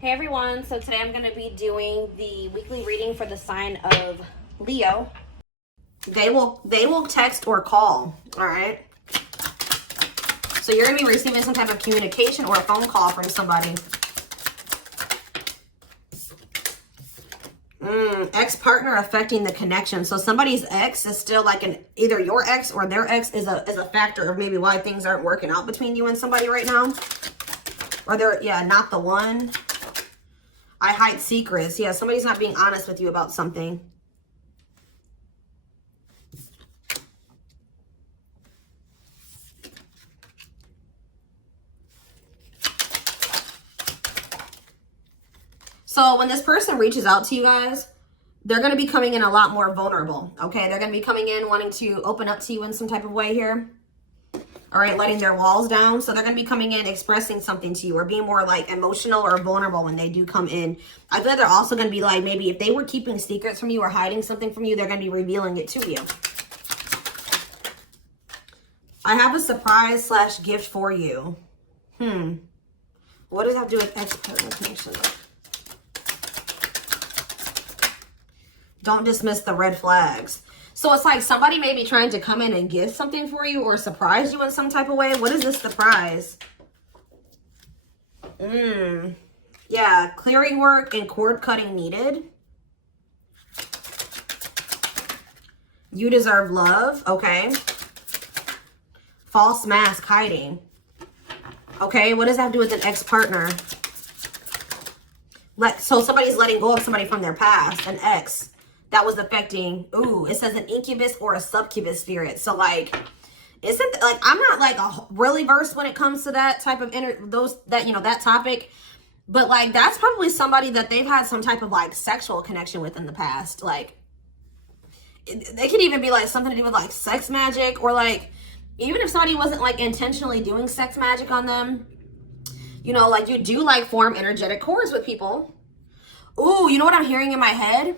Hey everyone, so today I'm going to be doing the weekly reading for the sign of Leo. They will text or call, all right? So you're going to be receiving some type of communication or a phone call from somebody. Ex-partner affecting the connection. So somebody's ex is still like either your ex or their ex is a factor of maybe why things aren't working out between you and somebody right now. Or they're, yeah, not the one. I hide secrets. Yeah, somebody's not being honest with you about something. So when this person reaches out to you guys, they're going to be coming in a lot more vulnerable, okay? They're going to be coming in wanting to open up to you in some type of way here. All right, letting their walls down. So they're going to be coming in expressing something to you or being more like emotional or vulnerable when they do come in. I feel like they're also going to be like, maybe if they were keeping secrets from you or hiding something from you, they're going to be revealing it to you. I have a surprise / gift for you. What does that have to do with ex-partner connection? Don't dismiss the red flags. So it's like somebody may be trying to come in and give something for you or surprise you in some type of way. What is this surprise? Yeah, clearing work and cord cutting needed. You deserve love. Okay. False mask hiding. Okay, what does that have to do with an ex-partner? So somebody's letting go of somebody from their past, an ex. That was affecting, it says an incubus or a succubus spirit. So like, isn't like, I'm not like really versed when it comes to that type of that topic, but like, that's probably somebody that they've had some type of like sexual connection with in the past. Like, they could even be like something to do with like sex magic, or like, even if somebody wasn't like intentionally doing sex magic on them, like you do like form energetic cords with people. Ooh, you know what I'm hearing in my head?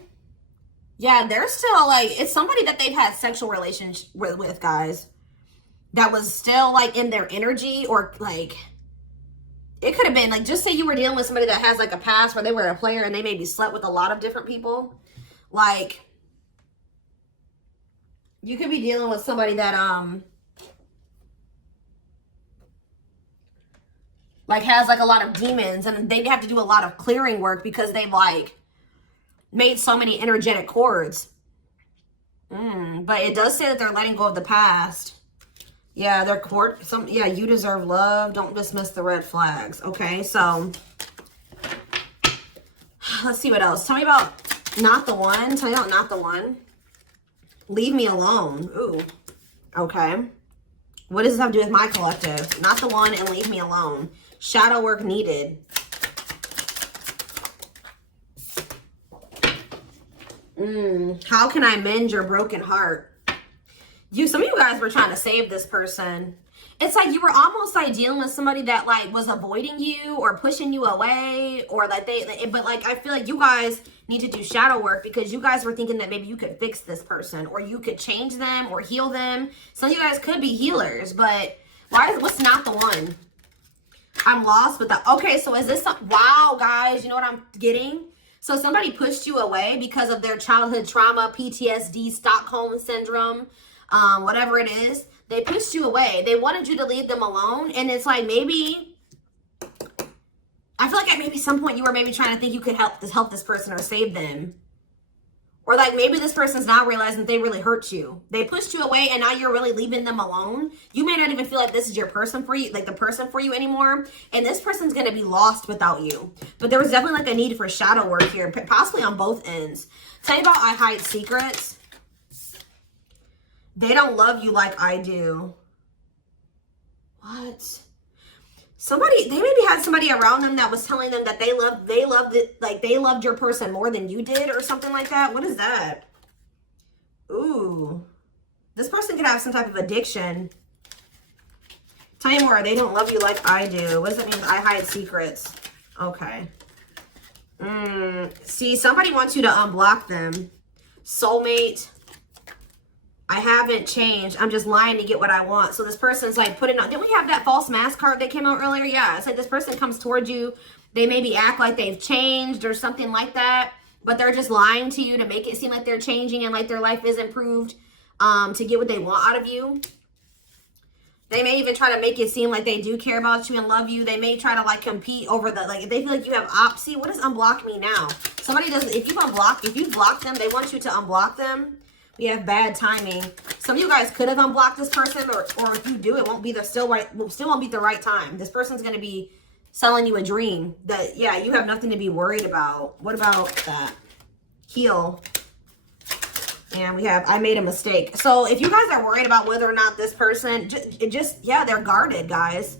Yeah, they're still like, it's somebody that they've had sexual relations with, guys. That was still like in their energy, or like, it could have been like, just say you were dealing with somebody that has like a past where they were a player and they maybe slept with a lot of different people. Like, you could be dealing with somebody that, like has like a lot of demons, and they have to do a lot of clearing work because they've like made so many energetic cords. But it does say that they're letting go of the past. Yeah, their you deserve love. Don't dismiss the red flags. Okay, so let's see what else. Tell me about not the one. Tell me about not the one. Leave me alone. Ooh, okay. What does this have to do with my collective? Not the one and leave me alone. Shadow work needed. How can I mend your broken heart? Some of you guys were trying to save this person. It's like you were almost like dealing with somebody that like was avoiding you or pushing you away, or like but like I feel like you guys need to do shadow work because you guys were thinking that maybe you could fix this person or you could change them or heal them. Some of you guys could be healers, but what's not the one? I'm lost with that. Okay, so is this wow, guys, you know what I'm getting? So somebody pushed you away because of their childhood trauma, PTSD, Stockholm syndrome, whatever it is. They pushed you away. They wanted you to leave them alone. And it's like, maybe, I feel like at maybe some point you were maybe trying to think you could help this person or save them. Or like maybe this person's now realizing that they really hurt you. They pushed you away and now you're really leaving them alone. You may not even feel like this is your person for you, like the person for you anymore. And this person's going to be lost without you. But there was definitely like a need for shadow work here, possibly on both ends. Tell you about I hide secrets. They don't love you like I do. What? They maybe had somebody around them that was telling them that they loved your person more than you did or something like that. What is that? Ooh. This person could have some type of addiction. Tell me more. They don't love you like I do. What does that mean? I hide secrets. Okay. See, somebody wants you to unblock them. Soulmate. I haven't changed. I'm just lying to get what I want. So this person's like putting on, didn't we have that false mask card that came out earlier? Yeah, it's like this person comes towards you. They maybe act like they've changed or something like that, but they're just lying to you to make it seem like they're changing and like their life is improved, to get what they want out of you. They may even try to make it seem like they do care about you and love you. They may try to like compete over the, like if they feel like you have opposite. What does unblock me now? Somebody does, if you block them, they want you to unblock them. We have bad timing. Some of you guys could have unblocked this person, or if you do, it won't be the still won't be the right time. This person's gonna be selling you a dream that, yeah, you have nothing to be worried about. What about that? Heal. And we have, I made a mistake. So if you guys are worried about whether or not this person, yeah, they're guarded, guys.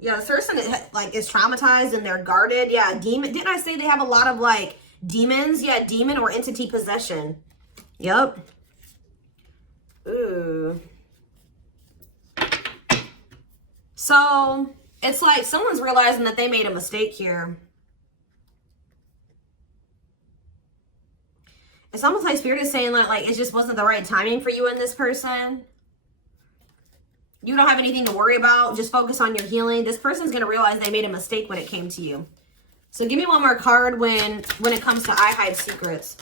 Yeah, this person is traumatized and they're guarded. Yeah, demon. Didn't I say they have a lot of like demons? Yeah, demon or entity possession. Yep. Ooh. So it's like someone's realizing that they made a mistake here. It's almost like Spirit is saying like it just wasn't the right timing for you and this person. You don't have anything to worry about. Just focus on your healing. This person's going to realize they made a mistake when it came to you. So give me one more card when it comes to I hide secrets.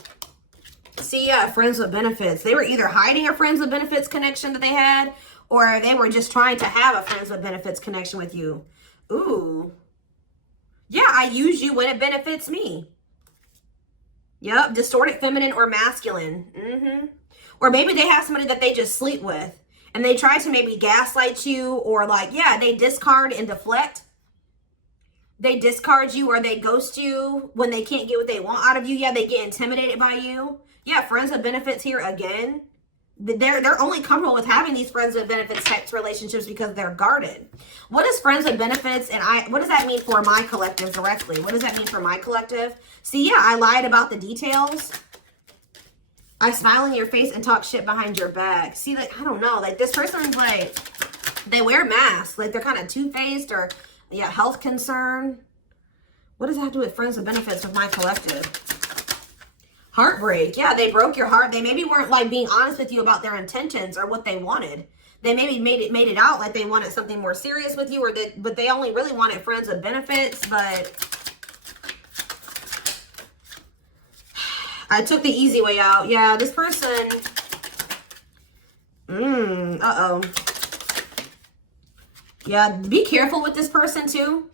See, yeah, friends with benefits. They were either hiding a friends with benefits connection that they had, or they were just trying to have a friends with benefits connection with you. Ooh. Yeah, I use you when it benefits me. Yep, distorted feminine or masculine. Or maybe they have somebody that they just sleep with, and they try to maybe gaslight you, or like, yeah, they discard and deflect. They discard you or they ghost you when they can't get what they want out of you. Yeah, they get intimidated by you. Yeah, friends with benefits here again. They're only comfortable with having these friends with benefits types relationships because they're guarded. What is friends with benefits, and what does that mean for my collective directly? What does that mean for my collective? See, yeah, I lied about the details. I smile in your face and talk shit behind your back. See, like, I don't know, like this person's like, they wear masks, like they're kind of two-faced, or yeah, health concern. What does that have to do with friends with benefits with my collective? Heartbreak. Yeah, they broke your heart. They maybe weren't like being honest with you about their intentions or what they wanted. They maybe made it out like they wanted something more serious with you, or but they only really wanted friends with benefits. But I took the easy way out. Yeah, this person. Uh-oh. Yeah, be careful with this person too.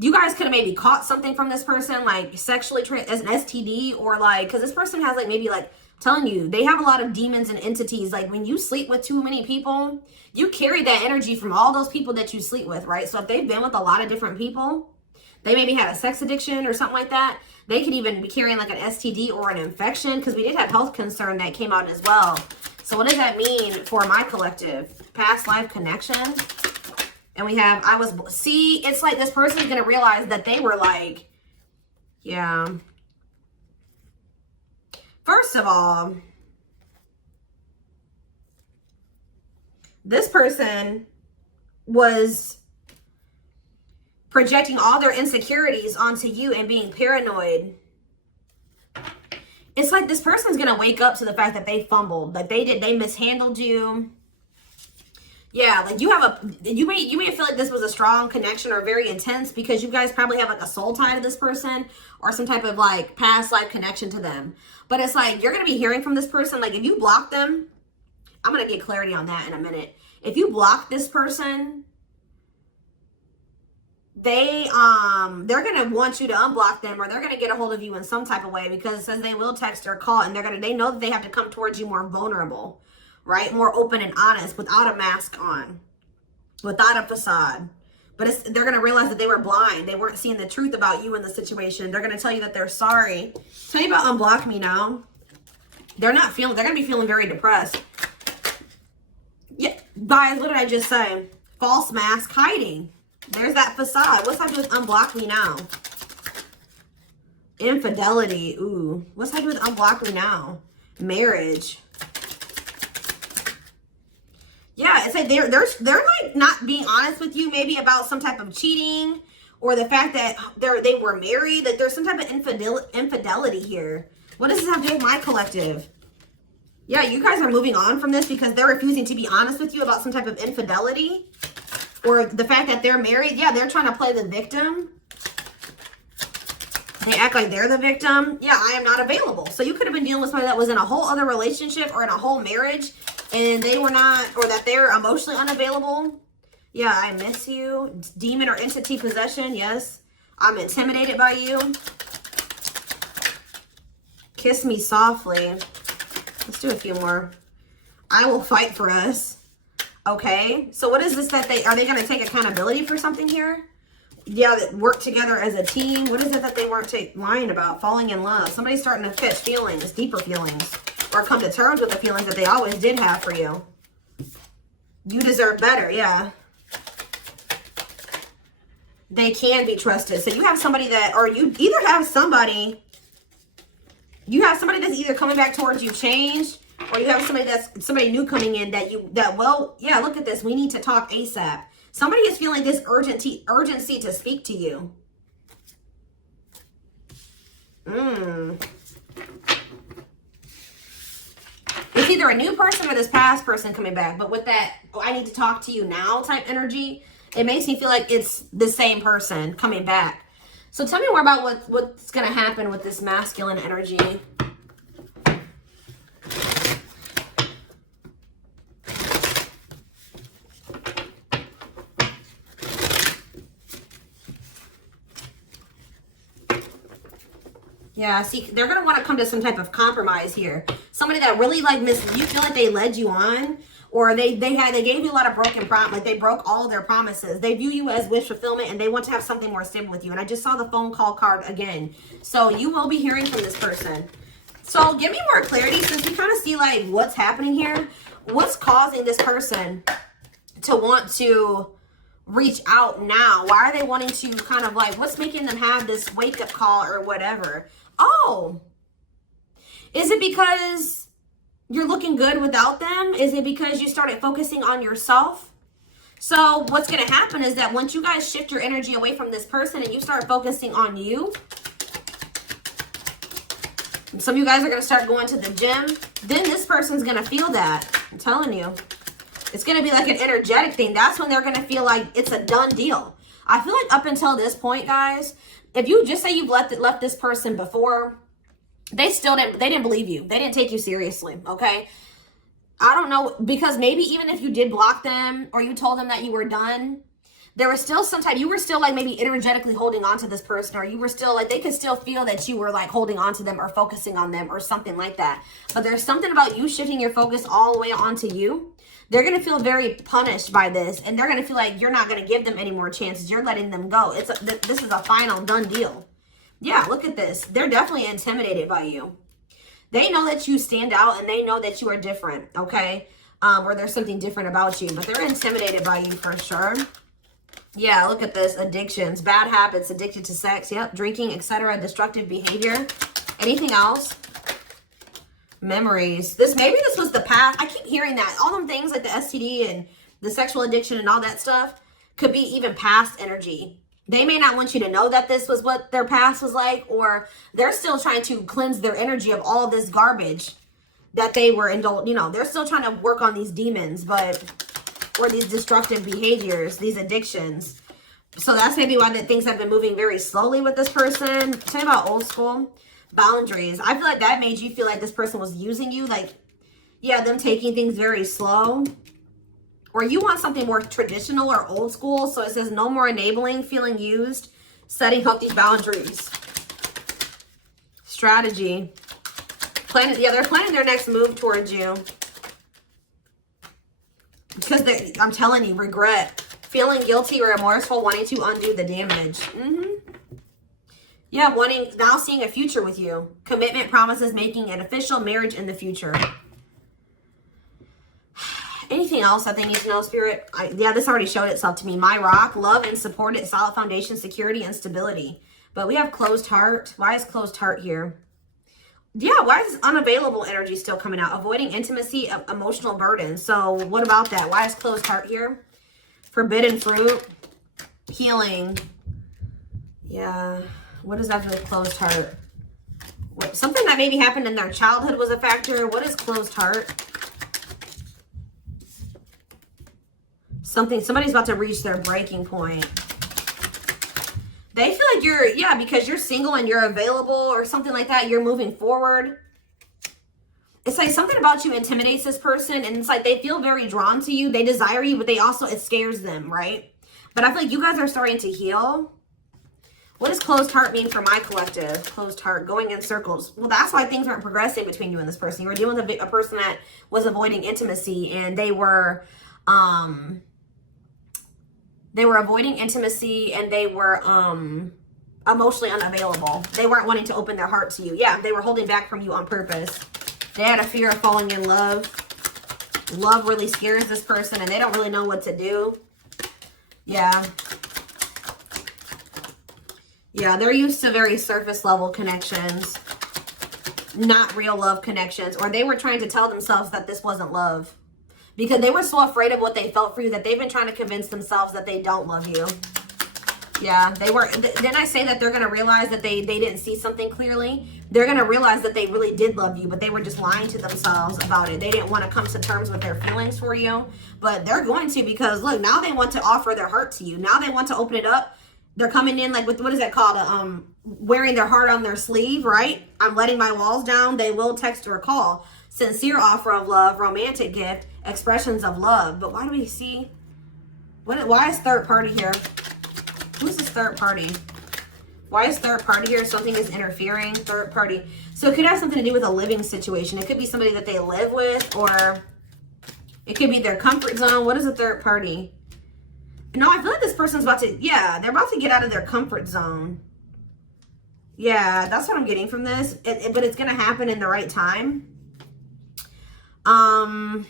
You guys could have maybe caught something from this person, like sexually as an STD, or like, because this person has like maybe like telling you they have a lot of demons and entities. Like when you sleep with too many people, you carry that energy from all those people that you sleep with, right? So if they've been with a lot of different people, they maybe had a sex addiction or something like that. They could even be carrying like an STD or an infection, because we did have health concern that came out as well. So what does that mean for my collective? Past life connection. And we have, see, it's like this person's going to realize that they were like, yeah. First of all, this person was projecting all their insecurities onto you and being paranoid. It's like this person's going to wake up to the fact that they fumbled, like they mishandled you. Yeah, like you may feel like this was a strong connection or very intense because you guys probably have like a soul tie to this person or some type of like past life connection to them. But it's like you're going to be hearing from this person. Like if you block them, I'm going to get clarity on that in a minute. If you block this person, they're going to want you to unblock them, or they're going to get a hold of you in some type of way, because it says they will text or call, and they know that they have to come towards you more vulnerable. Right? More open and honest, without a mask on, without a facade. But they're going to realize that they were blind. They weren't seeing the truth about you in the situation. They're going to tell you that they're sorry. Tell you about unblock me now. They're going to be feeling very depressed. Yeah, guys, what did I just say? False mask hiding. There's that facade. What's that do with unblock me now? Infidelity. Ooh. What's that do with unblock me now? Marriage. Yeah, it's like they're like not being honest with you, maybe about some type of cheating, or the fact that they were married. Like there's some type of infidelity here. What does this have to do with my collective? Yeah, you guys are moving on from this because they're refusing to be honest with you about some type of infidelity or the fact that they're married. Yeah, they're trying to play the victim. They act like they're the victim. Yeah, I am not available. So you could have been dealing with somebody that was in a whole other relationship or in a whole marriage and they were not, or that they're emotionally unavailable. Yeah, I miss you. Demon or entity possession. Yes, I'm intimidated by you. Kiss me softly. Let's do a few more. I will fight for us. Okay. So what is this that are they going to take accountability for something here? Yeah, that work together as a team. What is it that they weren't lying about? Falling in love. Somebody's starting to catch feelings, deeper feelings, or come to terms with the feelings that they always did have for you. You deserve better. Yeah. They can be trusted. So you have somebody that, or you either have somebody, that's either coming back towards you changed, or you have somebody new coming in well, yeah, look at this. We need to talk ASAP. Somebody is feeling this urgency to speak to you. It's either a new person or this past person coming back. But with that, oh, I need to talk to you now type energy, it makes me feel like it's the same person coming back. So tell me more about what's going to happen with this masculine energy. Yeah, see, they're going to want to come to some type of compromise here. Somebody that really you feel like they led you on, or they gave you a lot of broken promises, like they broke all of their promises. They view you as wish fulfillment and they want to have something more stable with you. And I just saw the phone call card again. So you will be hearing from this person. So give me more clarity since we kind of see like what's happening here. What's causing this person to want to reach out now? Why are they wanting to kind of like, what's making them have this wake up call or whatever? Oh, is it because you're looking good without them? Is it because you started focusing on yourself? So what's going to happen is that once you guys shift your energy away from this person and you start focusing on you, and some of you guys are going to start going to the gym, then this person's going to feel that. I'm telling you. It's going to be like an energetic thing. That's when they're going to feel like it's a done deal. I feel like up until this point, guys, if you just say you've left this person before, they didn't believe you. They didn't take you seriously, okay? I don't know, because maybe even if you did block them or you told them that you were done, there was still you were still like maybe energetically holding on to this person, or you were still like, they could still feel that you were like holding on to them or focusing on them or something like that. But there's something about you shifting your focus all the way onto you. They're going to feel very punished by this, and they're going to feel like you're not going to give them any more chances. You're letting them go. This is a final done deal. Yeah, look at this. They're definitely intimidated by you. They know that you stand out, and they know that you are different, okay? Or there's something different about you, but they're intimidated by you for sure. Yeah, look at this. Addictions, bad habits, addicted to sex, yep, drinking, etc., destructive behavior. Anything else? Memories. Maybe this was the past. I keep hearing that. All them things like the STD and the sexual addiction and all that stuff could be even past energy. They may not want you to know that this was what their past was like, or they're still trying to cleanse their energy of all this garbage that they were indulged. You know, they're still trying to work on these demons, or these destructive behaviors, these addictions. So that's maybe why things have been moving very slowly with this person. Tell me about old school. Boundaries. I feel like that made you feel like this person was using you. Like, yeah, them taking things very slow. Or you want something more traditional or old school. So it says no more enabling, feeling used, setting healthy boundaries. Strategy. They're planning their next move towards you. Because I'm telling you, regret. Feeling guilty or remorseful, wanting to undo the damage. Yeah, now seeing a future with you. Commitment, promises, making an official marriage in the future. Anything else that they need to know, Spirit? Yeah, this already showed itself to me. My rock, love and support it, solid foundation, security, and stability. But we have closed heart. Why is closed heart here? Yeah, why is this unavailable energy still coming out? Avoiding intimacy, emotional burden. So what about that? Why is closed heart here? Forbidden fruit, healing. Yeah. What does that do with closed heart? Something that maybe happened in their childhood was a factor. What is closed heart? Somebody's about to reach their breaking point. They feel like you're, yeah, because you're single and you're available or something like that. You're moving forward. It's like something about you intimidates this person. And it's like they feel very drawn to you. They desire you, but they also, it scares them, right? But I feel like you guys are starting to heal. What does closed heart mean for my collective? Closed heart, going in circles. Well, that's why things aren't progressing between you and this person. You were dealing with a person that was avoiding intimacy, and they were avoiding intimacy, and they were emotionally unavailable. They weren't wanting to open their heart to you. Yeah, they were holding back from you on purpose. They had a fear of falling in love. Love really scares this person, and they don't really know what to do. Yeah. Yeah, they're used to very surface level connections, not real love connections. Or they were trying to tell themselves that this wasn't love because they were so afraid of what they felt for you that they've been trying to convince themselves that they don't love you. Yeah, they were. Then I say that they're going to realize that they didn't see something clearly. They're going to realize that they really did love you, but they were just lying to themselves about it. They didn't want to come to terms with their feelings for you, but they're going to, because look, now they want to offer their heart to you. Now they want to open it up. They're coming in like with, what is that called? Wearing their heart on their sleeve, right? I'm letting my walls down. They will text or call. Sincere offer of love, romantic gift, expressions of love. But why do we see? Why is third party here? Who's this third party? Why is third party here? Something is interfering. Third party. So it could have something to do with a living situation. It could be somebody that they live with, or it could be their comfort zone. What is a third party? No, I feel like this person's about to, yeah, they're about to get out of their comfort zone. Yeah, that's what I'm getting from this. But it's going to happen in the right time. Why?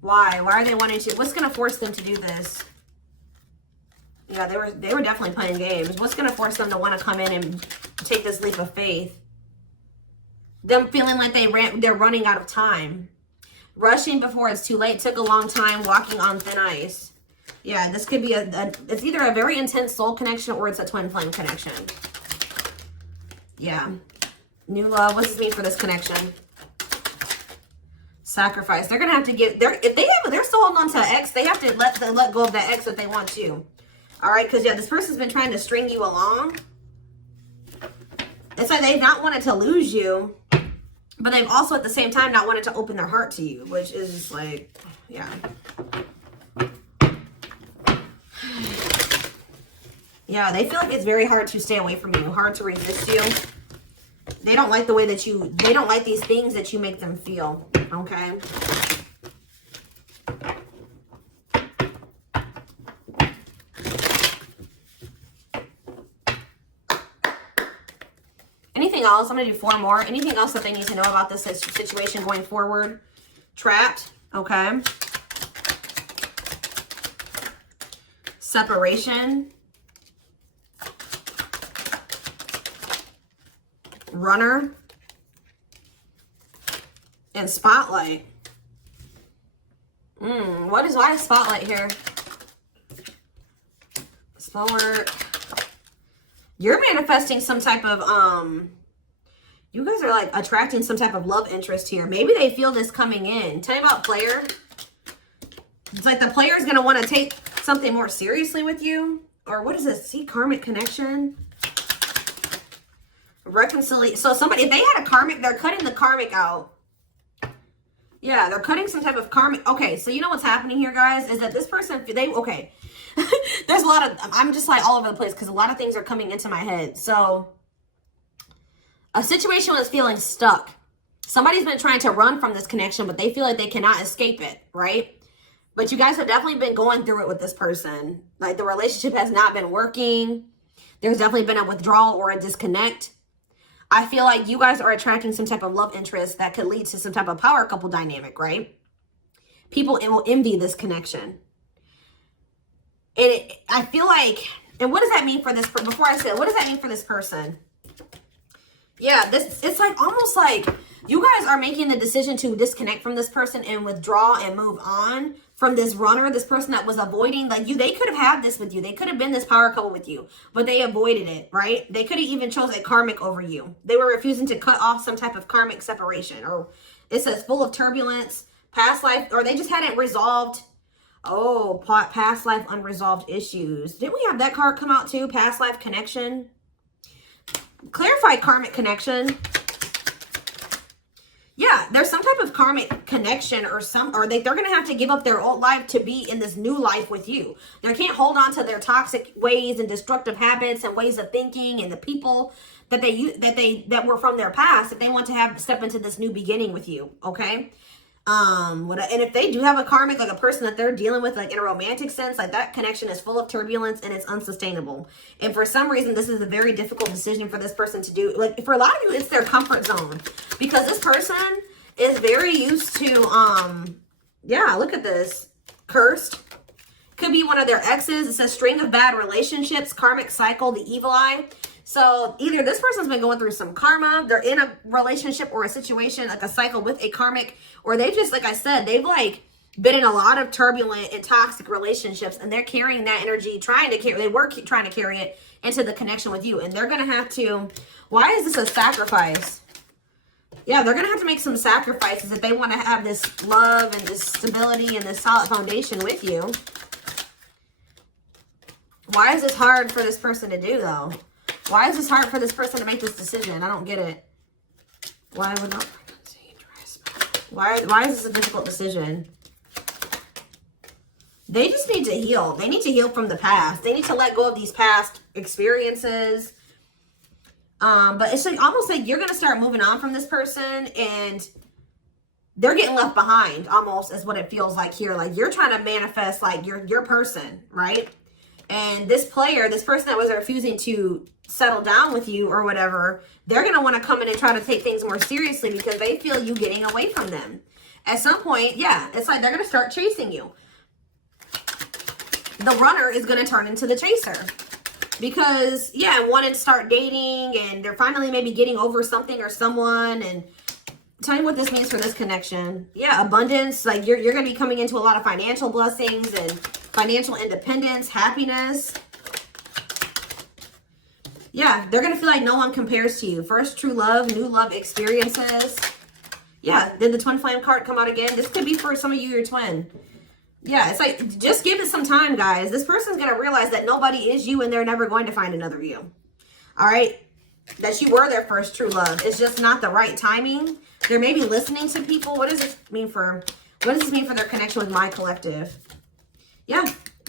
Why are they wanting to? What's going to force them to do this? Yeah, they were definitely playing games. What's going to force them to want to come in and take this leap of faith? Them feeling like they're running out of time. Rushing before it's too late, took a long time, walking on thin ice. Yeah, this could be it's either a very intense soul connection or it's a twin flame connection. Yeah. New love. What does this mean for this connection? Sacrifice. They're gonna have to give, if they're still holding on to an ex, they have to let go of that ex if they want to. All right, because yeah, this person's been trying to string you along. It's like they've not wanted to lose you, but they've also at the same time not wanted to open their heart to you, which is just like, yeah. Yeah, they feel like it's very hard to stay away from you, hard to resist you. They don't like the way that they don't like these things that you make them feel, okay? Anything else? I'm going to do 4 more. Anything else that they need to know about this situation going forward? Trapped. Okay. Separation. Runner. And spotlight. Why is spotlight here? Slow work. You're manifesting some type of, you guys are like attracting some type of love interest here. Maybe they feel this coming in. Tell me about player. It's like the player is going to want to take something more seriously with you. Or what is this? See, karmic connection. Reconciliation. So somebody, if they had a karmic, they're cutting the karmic out. Yeah, they're cutting some type of karmic. Okay, so you know what's happening here, guys, is that this person, okay. There's a lot of, I'm just like all over the place because a lot of things are coming into my head. So a situation was feeling stuck. Somebody's been trying to run from this connection, but they feel like they cannot escape it, right? But you guys have definitely been going through it with this person. Like the relationship has not been working. There's definitely been a withdrawal or a disconnect. I feel like you guys are attracting some type of love interest that could lead to some type of power couple dynamic, right? People will envy this connection. And I feel like, and what does that mean for this, before I say it, what does that mean for this person? Yeah, it's like almost like you guys are making the decision to disconnect from this person and withdraw and move on from this runner, this person that was avoiding, like you, they could have had this with you. They could have been this power couple with you, but they avoided it, right? They could have even chose a karmic over you. They were refusing to cut off some type of karmic separation, or it says full of turbulence, past life, or they just hadn't resolved. Oh, past life unresolved issues. Didn't we have that card come out too? Past life connection. Clarify karmic connection. Yeah, there's some type of karmic connection or they're going to have to give up their old life to be in this new life with you. They can't hold on to their toxic ways and destructive habits and ways of thinking and the people that that were from their past, if they want to step into this new beginning with you, okay? And if they do have a karmic, like a person that they're dealing with, like in a romantic sense, like that connection is full of turbulence and it's unsustainable. And for some reason, this is a very difficult decision for this person to do. Like for a lot of you, it's their comfort zone, because this person is very used to, yeah, look at this, cursed. Could be one of their exes. It says string of bad relationships, karmic cycle, the evil eye. So either this person's been going through some karma, they're in a relationship or a situation, like a cycle with a karmic, or they just, like I said, they've like been in a lot of turbulent and toxic relationships, and they're carrying that energy, trying to carry it into the connection with you. And they're going to have to, why is this a sacrifice? Yeah, they're going to have to make some sacrifices if they want to have this love and this stability and this solid foundation with you. Why is this hard for this person to do though? Why is this hard for this person to make this decision? I don't get it. Why would not frequency dress? Why is this a difficult decision? They just need to heal. They need to heal from the past. They need to let go of these past experiences. But it's like almost like you're gonna start moving on from this person, and they're getting left behind, almost is what it feels like here. Like you're trying to manifest like your person, right? And this player, this person that was refusing to settle down with you or whatever, they're going to want to come in and try to take things more seriously because they feel you getting away from them. At some point, yeah, it's like they're going to start chasing you. The runner is going to turn into the chaser because, yeah, wanting to start dating, and they're finally maybe getting over something or someone. And tell me what this means for this connection. Yeah, abundance. Like you're going to be coming into a lot of financial blessings and financial independence, happiness. Yeah, they're going to feel like no one compares to you. First true love, new love experiences. Yeah, did the twin flame card come out again? This could be for some of you, your twin. Yeah, it's like, just give it some time, guys. This person's going to realize that nobody is you and they're never going to find another you. All right? That you were their first true love. It's just not the right timing. They're maybe listening to people. What does this mean for their connection with my collective? Yeah,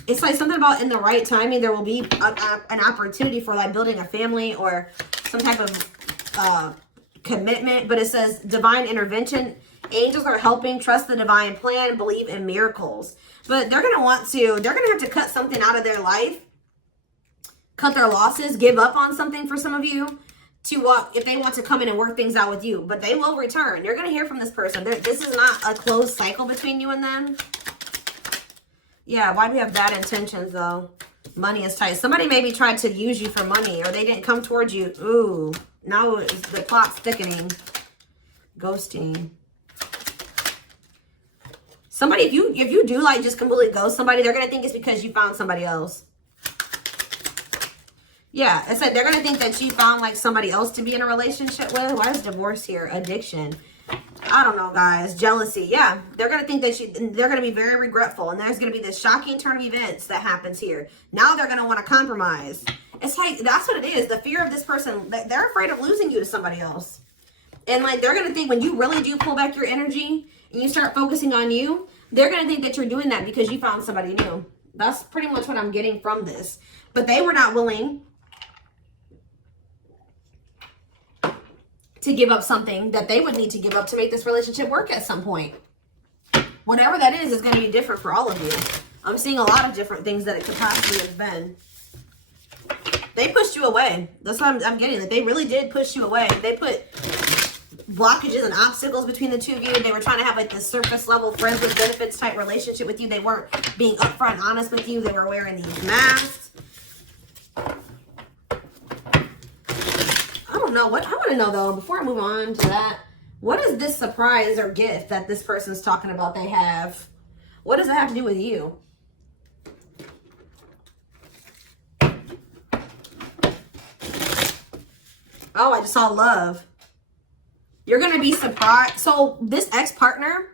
it's like something about in the right timing, there will be an opportunity for like building a family or some type of commitment. But it says divine intervention. Angels are helping, trust the divine plan, believe in miracles. But they're going to have to cut something out of their life, cut their losses, give up on something for some of you if they want to come in and work things out with you. But they will return. You're going to hear from this person. This is not a closed cycle between you and them. Yeah, why do we have bad intentions though? Money is tight. Somebody maybe tried to use you for money, or they didn't come towards you. Ooh, now the plot's thickening. Ghosting. Somebody, if you do like just completely ghost somebody, they're going to think it's because you found somebody else. Yeah, it's like they're going to think that you found like somebody else to be in a relationship with. Why is divorce here? Addiction. I don't know, guys. Jealousy. Yeah, they're going to think that they're going to be very regretful. And there's going to be this shocking turn of events that happens here. Now they're going to want to compromise. It's like, that's what it is. The fear of this person, they're afraid of losing you to somebody else. And like, they're going to think when you really do pull back your energy and you start focusing on you, they're going to think that you're doing that because you found somebody new. That's pretty much what I'm getting from this. But they were not willing to give up something that they would need to give up to make this relationship work at some point. Whatever that is going to be different for all of you. I'm seeing a lot of different things that it could possibly have been. They pushed you away. That's what I'm getting. That they really did push you away. They put blockages and obstacles between the two of you. They were trying to have like this surface level friends with benefits type relationship with you. They weren't being upfront and honest with you. They were wearing these masks. I don't know what I want to know though, before I move on to that, what is this surprise or gift that this person's talking about they have? What does that have to do with you? Oh, I just saw love. You're going to be surprised. So this ex-partner,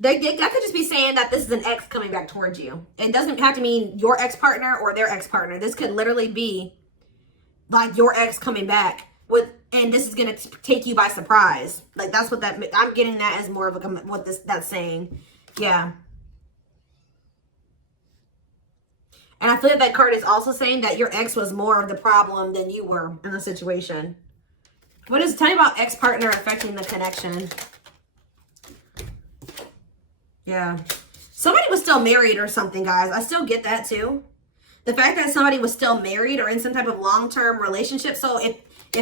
that could just be saying that this is an ex coming back towards you. It doesn't have to mean your ex-partner or their ex-partner. This could literally be like your ex coming back with, and this is going to take you by surprise. Like that's what that, I'm getting that as more of a, what that's saying. Yeah. And I feel like that card is also saying that your ex was more of the problem than you were in the situation. What is, tell me about ex-partner affecting the connection. Yeah. Somebody was still married or something, guys. I still get that too. The fact that somebody was still married or in some type of long-term relationship. So if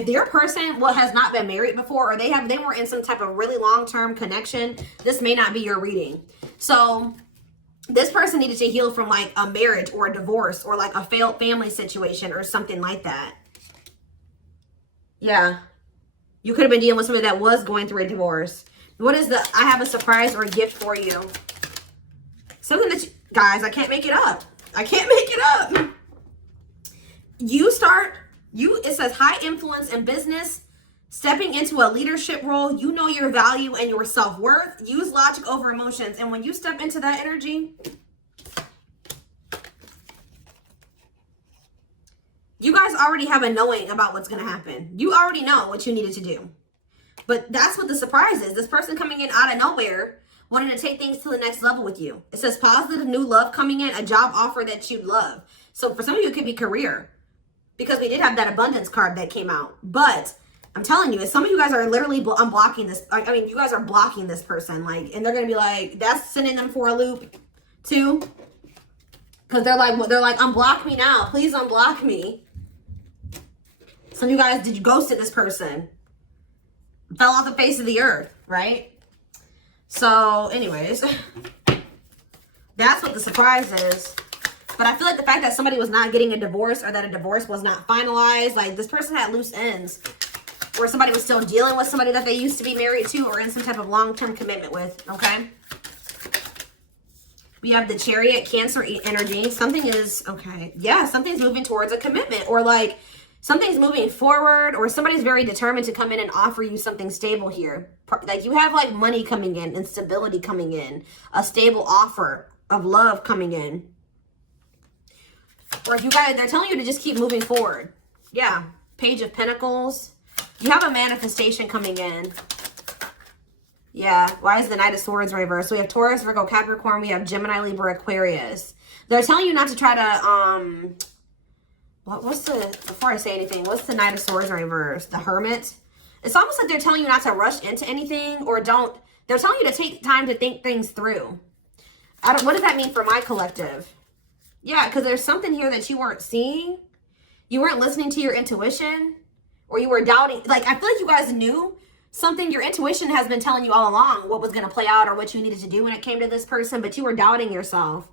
their person has not been married before, or they were in some type of really long-term connection, this may not be your reading. So this person needed to heal from like a marriage or a divorce or like a failed family situation or something like that. Yeah. You could have been dealing with somebody that was going through a divorce. What is the, I have a surprise or a gift for you. Something that, guys, I can't make it up. I can't make it up. It says high influence in business, stepping into a leadership role. You know your value and your self-worth. Use logic over emotions. And when you step into that energy, you guys already have a knowing about what's going to happen. You already know what you needed to do. But that's what the surprise is. This person coming in out of nowhere, wanting to take things to the next level with you. It says positive new love coming in, a job offer that you love. So for some of you, it could be career. Because we did have that abundance card that came out. But I'm telling you, some of you guys are literally unblocking this. I mean, you guys are blocking this person. Like, and they're going to be like, that's sending them for a loop too. Because they're like, unblock me now. Please unblock me. Some of you guys, did you ghosted this person? Fell off the face of the earth, right? So, anyways, that's what the surprise is. But I feel like the fact that somebody was not getting a divorce or that a divorce was not finalized, like this person had loose ends. Or somebody was still dealing with somebody that they used to be married to or in some type of long-term commitment with, okay? We have the Chariot, Cancer energy. Something is, okay, yeah, something's moving towards a commitment or like something's moving forward or somebody's very determined to come in and offer you something stable here. Like you have like money coming in and stability coming in, a stable offer of love coming in. Or if you guys, they're telling you to just keep moving forward. Yeah, Page of Pentacles. You have a manifestation coming in. Yeah, why is the Knight of Swords reversed? So we have Taurus, Virgo, Capricorn. We have Gemini, Libra, Aquarius. They're telling you not to try to, before I say anything, what's the Knight of Swords reversed? The Hermit. It's almost like they're telling you not to rush into anything or they're telling you to take time to think things through. What does that mean for my collective? Yeah, because there's something here that you weren't seeing. You weren't listening to your intuition. Or you were doubting. Like, I feel like you guys knew something. Your intuition has been telling you all along what was going to play out or what you needed to do when it came to this person. But you were doubting yourself.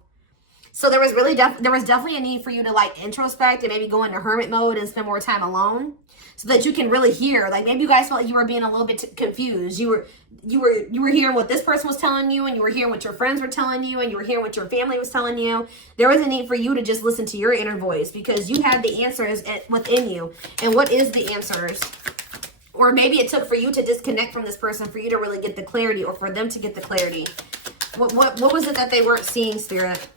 So there was really there was definitely a need for you to like introspect and maybe go into hermit mode and spend more time alone. So that you can really hear. Like maybe you guys felt like you were being a little bit confused. You were hearing what this person was telling you, and you were hearing what your friends were telling you, and you were hearing what your family was telling you. There was a need for you to just listen to your inner voice because you had the answers within you. And what is the answers? Or maybe it took for you to disconnect from this person for you to really get the clarity, or for them to get the clarity. What was it that they weren't seeing, Spirit?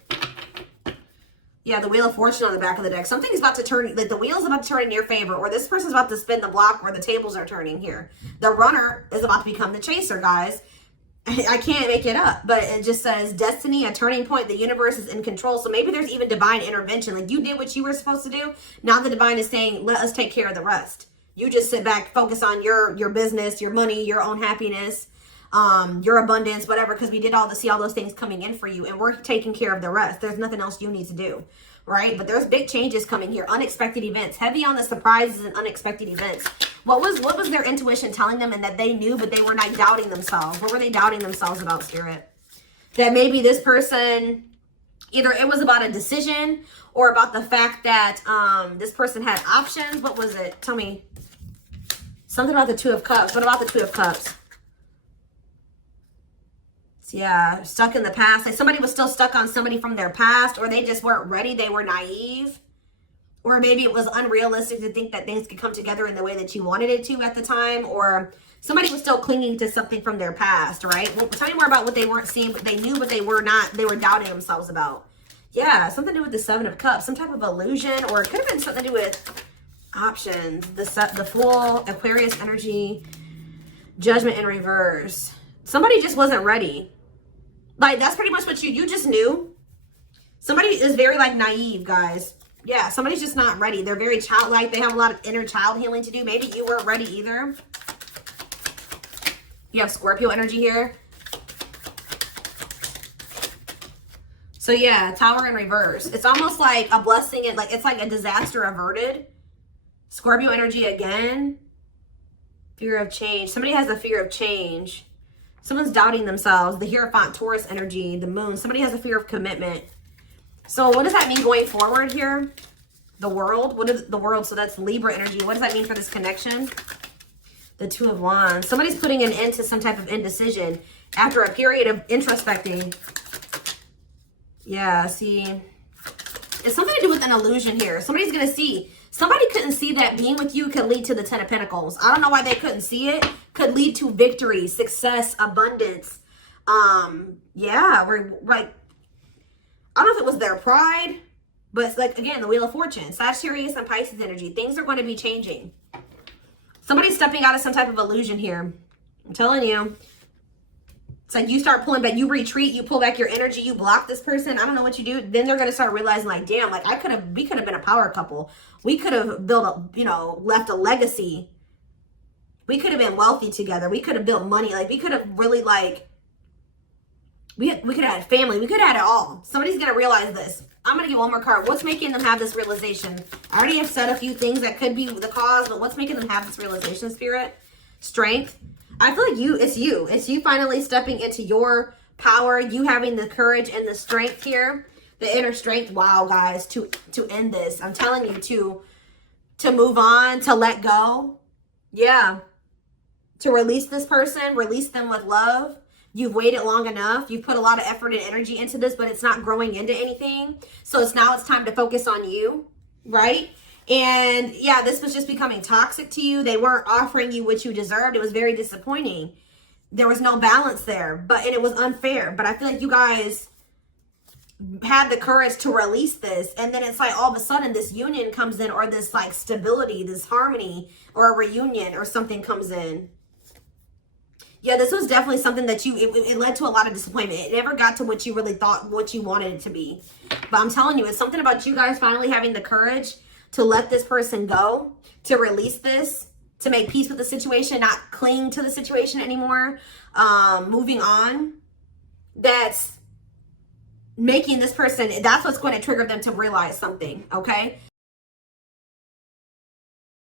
Yeah, the Wheel of Fortune on the back of the deck. Something's about to turn, like the wheel's about to turn in your favor, or this person's about to spin the block where the tables are turning here. The runner is about to become the chaser, guys. I can't make it up, but it just says destiny, a turning point. The universe is in control. So maybe there's even divine intervention. Like you did what you were supposed to do. Now the divine is saying, let us take care of the rest. You just sit back, focus on your business, your money, your own happiness, your abundance, whatever, because we did see all those things coming in for you, and we're taking care of the rest. There's nothing else you need to do, right? But there's big changes coming here, unexpected events, heavy on the surprises and unexpected events. What was their intuition telling them, and that they knew, but they were not doubting themselves? What were they doubting themselves about, Spirit? That maybe this person, either it was about a decision or about the fact that this person had options. What was it? Tell me. Something about the Two of Cups. What about the Two of Cups? Yeah, stuck in the past. Like somebody was still stuck on somebody from their past, or they just weren't ready. They were naive. Or maybe it was unrealistic to think that things could come together in the way that you wanted it to at the time. Or somebody was still clinging to something from their past, right? Well, tell me more about what they weren't seeing, but they knew, but they were not. They were doubting themselves about. Yeah, something to do with the Seven of Cups. Some type of illusion, or it could have been something to do with options. The Fool, Aquarius energy, Judgment in reverse. Somebody just wasn't ready. Like, that's pretty much what you just knew. Somebody is very, like, naive, guys. Yeah, somebody's just not ready. They're very childlike. They have a lot of inner child healing to do. Maybe you weren't ready either. You have Scorpio energy here. So, yeah, Tower in reverse. It's almost like a blessing. It's like a disaster averted. Scorpio energy again. Fear of change. Somebody has a fear of change. Someone's doubting themselves. The Hierophant, Taurus energy, the moon. Somebody has a fear of commitment. So what does that mean going forward here? The world. What is the world? So that's Libra energy. What does that mean for this connection? The Two of Wands. Somebody's putting an end to some type of indecision after a period of introspecting. Yeah, see. It's something to do with an illusion here. Somebody's going to see. Somebody couldn't see that being with you could lead to the Ten of Pentacles. I don't know why they couldn't see it. Could lead to victory, success, abundance. Yeah, we're like, I don't know if it was their pride, but it's like, again, the Wheel of Fortune. Sagittarius and Pisces energy. Things are going to be changing. Somebody's stepping out of some type of illusion here. I'm telling you. It's like you start pulling back. You retreat. You pull back your energy. You block this person. I don't know what you do. Then they're going to start realizing like, damn, like we could have been a power couple. We could have built a, left a legacy. We could have been wealthy together. We could have built money. Like we could have really like, we could have had family. We could have had it all. Somebody's going to realize this. I'm going to get one more card. What's making them have this realization? I already have said a few things that could be the cause, but what's making them have this realization, Spirit? Strength. I feel like it's you. It's you finally stepping into your power. You having the courage and the strength here. The inner strength. Wow, guys, to end this. I'm telling you to move on, to let go. Yeah. To release this person, release them with love. You've waited long enough. You've put a lot of effort and energy into this, but it's not growing into anything. So it's time to focus on you, right? And yeah, this was just becoming toxic to you. They weren't offering you what you deserved. It was very disappointing. There was no balance there, and it was unfair. But I feel like you guys had the courage to release this. And then it's like all of a sudden this union comes in, or this like stability, this harmony, or a reunion or something comes in. Yeah, this was definitely something that it led to a lot of disappointment. It never got to what you really thought, what you wanted it to be. But I'm telling you, it's something about you guys finally having the courage to let this person go, to release this, to make peace with the situation, not cling to the situation anymore, moving on. That's making this person, that's what's going to trigger them to realize something, okay?